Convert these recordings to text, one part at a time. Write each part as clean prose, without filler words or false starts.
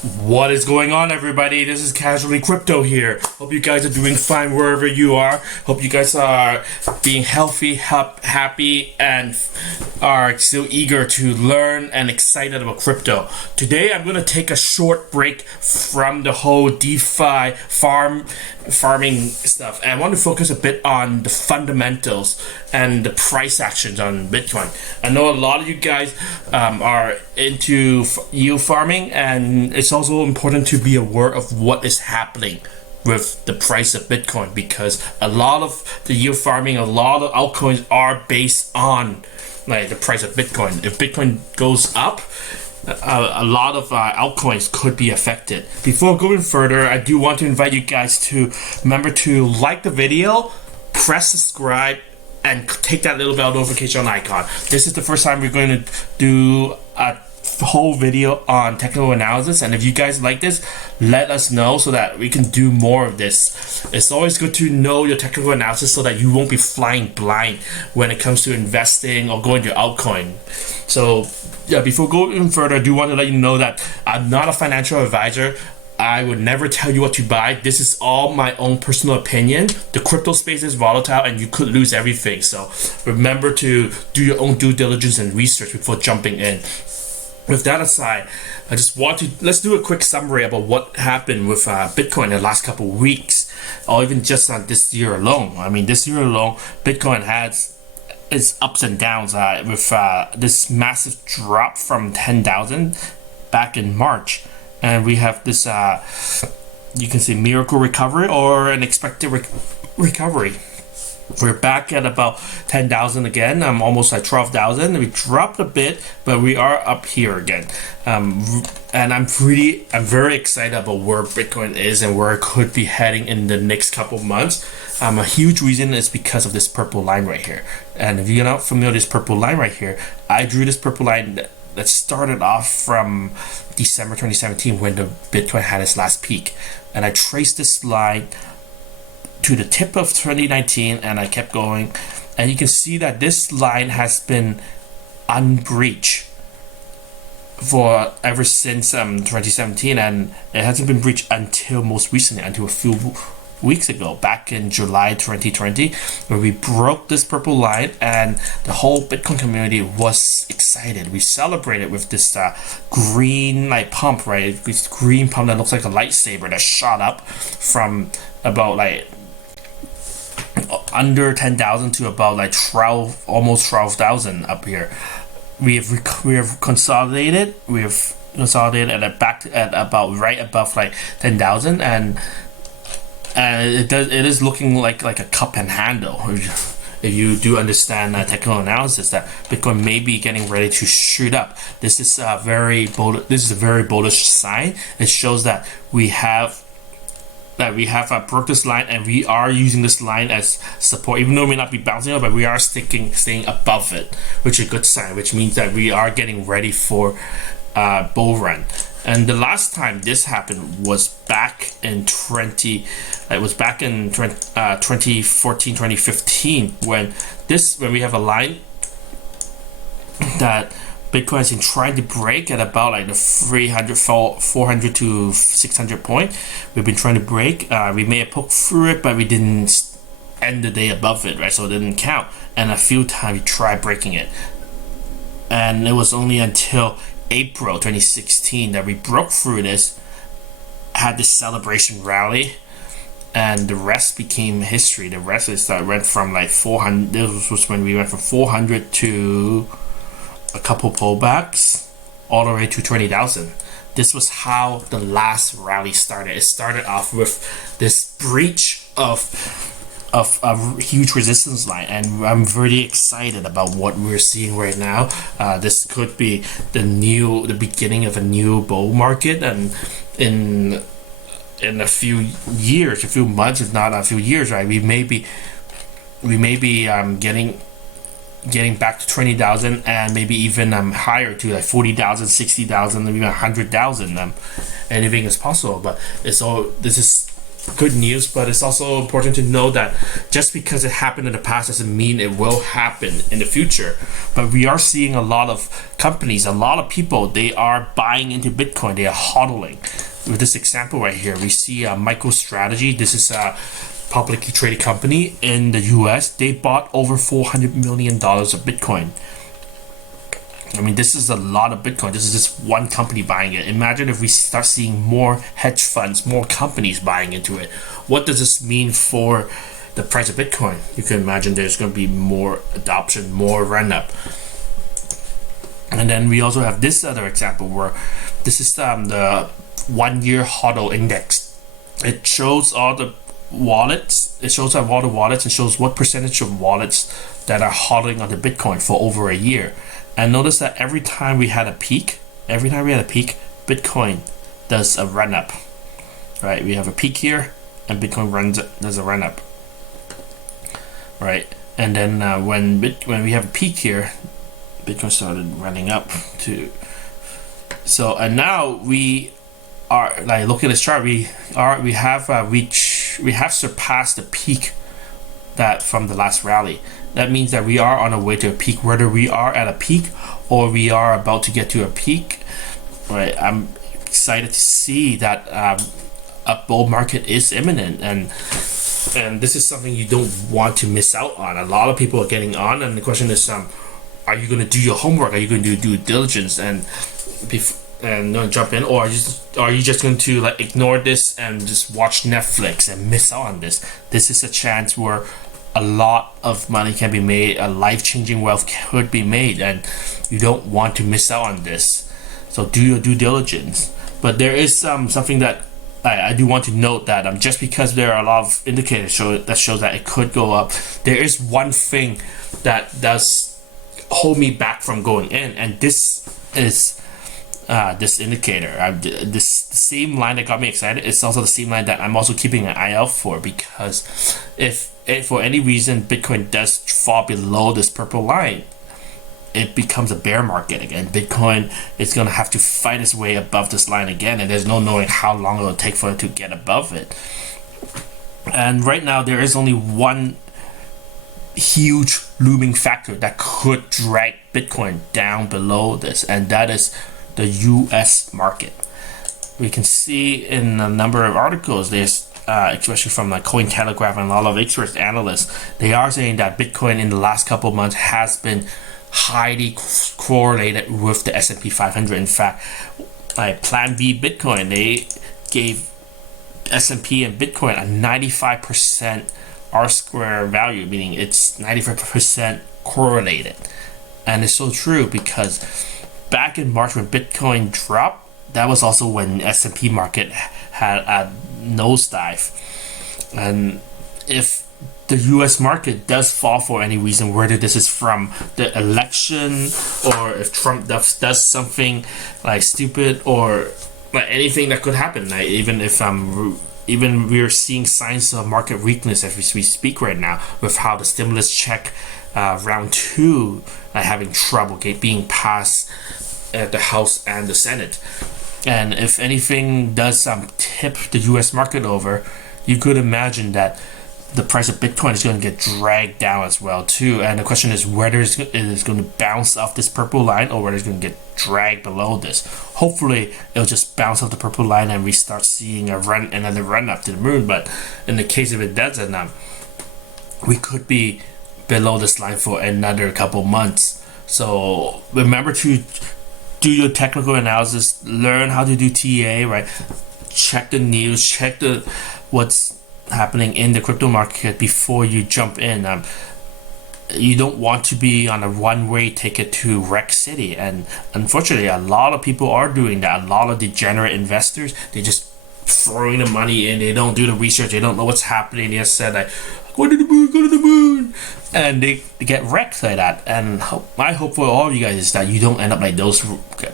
What is going on, everybody? This is Casually Crypto here. Hope you guys are doing fine wherever you are. Hope you guys are being healthy, happy, and are still eager to learn and excited about crypto. Today, I'm going to take a short break from the whole DeFi farming stuff, and I want to focus a bit on the fundamentals and the price actions on Bitcoin. I know a lot of you guys are into yield farming, and it's also important to be aware of what is happening with the price of Bitcoin, because a lot of the yield farming, a lot of altcoins are based on like the price of Bitcoin. If Bitcoin goes up, a lot of altcoins could be affected. Before going further, I do want to invite you guys to remember to like the video, press subscribe, and take that little bell notification icon. This is the first time we're going to do a whole video on technical analysis, and if you guys like this, let us know so that we can do more of this. It's always good to know your technical analysis so that you won't be flying blind when it comes to investing or going to altcoin. So yeah, before going further, I do want to let you know that I'm not a financial advisor. I would never tell you what to buy. This is all my own personal opinion. The crypto space is volatile and you could lose everything. So remember to do your own due diligence and research before jumping in. With that aside, I just want to let's do a quick summary about what happened with Bitcoin in the last couple of weeks, or even just on this year alone. I mean, this year alone, Bitcoin has its ups and downs with this massive drop from 10,000 back in March, and we have this you can say miracle recovery or an expected recovery. We're back at about 10,000 again. I'm almost at 12,000. We dropped a bit, but we are up here again. And I'm very excited about where Bitcoin is and where it could be heading in the next couple of months. A huge reason is because of this purple line right here. And if you're not familiar with this purple line right here, I drew this purple line that started off from December 2017 when the Bitcoin had its last peak. And I traced this line to the tip of 2019, and I kept going, and you can see that this line has been unbreached for ever since 2017, and it hasn't been breached until most recently, until a few weeks ago, back in July 2020, where we broke this purple line, and the whole Bitcoin community was excited. We celebrated with this green like pump, right? This green pump that looks like a lightsaber that shot up from about like under 10,000 to about like 12, almost 12,000 up here. We have consolidated. We have consolidated at about right above like 10,000, and it is looking like a cup and handle. If you do understand technical analysis, that Bitcoin may be getting ready to shoot up. This is a very bullish sign. It shows that we have broke this line, and we are using this line as support, even though we may not be bouncing up, but we are staying above it, which is a good sign, which means that we are getting ready for bull run. And the last time this happened was back in 2014, 2015, when we have a line that Bitcoin has been trying to break at about like the 400 to 600 point. We've been trying to break. We may have poked through it, but we didn't end the day above it, right? So it didn't count. And a few times we tried breaking it. And it was only until April 2016 that we broke through this, had this celebration rally, and the rest became history. The rest is that went from like 400. This was when we went from 400 to a couple pullbacks all the way to 20,000. This was how the last rally started. It started off with this breach of a huge resistance line, and I'm very excited about what we're seeing right now. This could be the beginning of a new bull market, and in a few years, a few months, if not a few years, right, we may be getting back to 20,000, and maybe even higher to like 40,000, 60,000, even 100,000. Anything is possible, but this is good news, but it's also important to know that just because it happened in the past doesn't mean it will happen in the future. But we are seeing a lot of companies, a lot of people, they are buying into Bitcoin, they are hodling. With this example right here, we see a MicroStrategy. This is a publicly traded company in the US. They bought over $400 million of Bitcoin. I mean, this is a lot of Bitcoin. This is just one company buying it. Imagine if we start seeing more hedge funds, more companies buying into it. What does this mean for the price of Bitcoin? You can imagine there's going to be more adoption, more run up. And then we also have this other example where this is the 1 year HODL index. It shows all the wallets. It shows all the wallets. It shows what percentage of wallets that are hodling onto Bitcoin for over a year. And notice that every time we had a peak, Bitcoin does a run up. Right? We have a peak here, and Bitcoin does a run up. Right? And then when we have a peak here, Bitcoin started running up too. So and now we are like, look at this chart. We have surpassed the peak that from the last rally. That means that we are on our way to a peak. Whether we are at a peak or we are about to get to a peak, right? I'm excited to see that a bull market is imminent, and this is something you don't want to miss out on. A lot of people are getting on, and the question is, are you going to do your homework? Are you going to do due diligence and jump in, or are you just going to like ignore this and just watch Netflix and miss out on this? This is a chance where a lot of money can be made, a life-changing wealth could be made, and you don't want to miss out on this. So do your due diligence. But there is something that I do want to note, that just because there are a lot of indicators that shows that it could go up, there is one thing that does hold me back from going in, and this is this indicator. This same line that got me excited, it's also the same line that I'm also keeping an eye out for, because if for any reason Bitcoin does fall below this purple line, it becomes a bear market again. Bitcoin is going to have to fight its way above this line again, and there's no knowing how long it will take for it to get above it. And right now there is only one huge looming factor that could drag Bitcoin down below this, and that is the US market. We can see in a number of articles, there's especially from like Cointelegraph and a lot of expert analysts, they are saying that Bitcoin in the last couple of months has been highly correlated with the S&P 500. In fact, Plan B Bitcoin, they gave S&P and Bitcoin a 95% R-square value, meaning it's 95% correlated. And it's so true, because back in March when Bitcoin dropped, that was also when S&P market had a nosedive. And if the US market does fall for any reason, whether this is from the election or if Trump does something like stupid or like anything that could happen, like even we're seeing signs of market weakness as we speak right now, with how the stimulus check round 2 having trouble being passed at the House and the Senate. And if anything does tip the US market over, you could imagine that the price of Bitcoin is going to get dragged down as well too. And the question is whether it is going to bounce off this purple line or whether it's going to get dragged below this. Hopefully it'll just bounce off the purple line and we start seeing another run up to the moon. But in the case if it doesn't, we could be below this line for another couple months. So remember to do your technical analysis, learn how to do TA, right? Check the news, check what's happening in the crypto market before you jump in. You don't want to be on a one-way ticket to wreck city, and unfortunately a lot of people are doing that. A lot of degenerate investors, they just throwing the money in, they don't do the research, they don't know what's happening, they just said like, go to the moon, and they get wrecked like that. And my hope for all of you guys is that you don't end up like those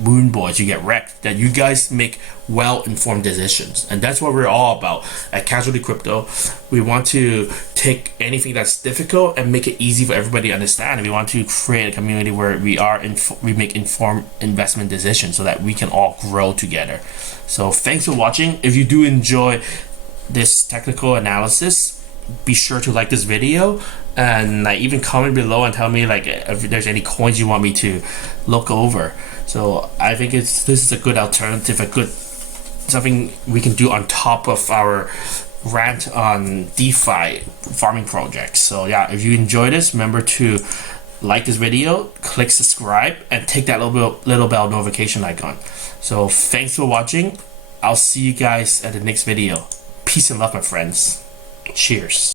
moon boys, you get wrecked, that you guys make well-informed decisions. And that's what we're all about at Casualty Crypto. We want to take anything that's difficult and make it easy for everybody to understand, and we want to create a community where we make informed investment decisions so that we can all grow together. So thanks for watching. If you do enjoy this technical analysis, be sure to like this video and like even comment below and tell me like if there's any coins you want me to look over. So I think this is a good alternative, a good something we can do on top of our rant on DeFi farming projects. So yeah, if you enjoy this, remember to like this video, click subscribe, and take that little bell notification icon. So thanks for watching. I'll see you guys at the next video. Peace and love, my friends. Cheers.